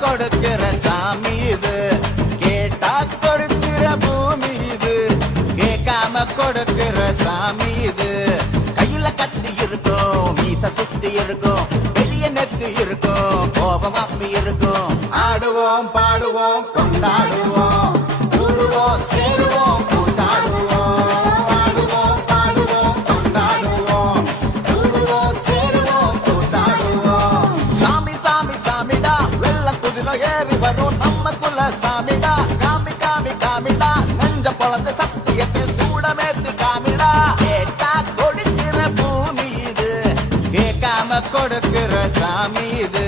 கொடுக்கிற சாமி இது, கேட்டா கொடுக்கிற பூமி இது, கேட்காம கொடுக்கிற சாமி இது. கையில கத்தி இருக்கும், மீச சுத்தி இருக்கும், வெளிய நெத்து இருக்கும், கோபம் அப்பி இருக்கும். ஆடுவோம் பாடுவோம் கொண்டாடுவோம், கூடுவோம் சேருவோம் கூத்தாடுவோம். ஆடுவோம் பாடுவோம் கொண்டாடுவோம், கூடுவோம் சேருவோம் கூத்தாடுவோம். சாமி சாமி சாமிடா, வெள்ள குதிரை ஏறி வரும் நம்ம குல சாமிடா. காமி காமி காமிடா, நெஞ்ச பொழந்த சத்தியத்தை சூடமேத்து காமிடா. கேட்டா கொடுக்கிற பூமி இது, கேட்காம கொடுக்கிற சாமி இது.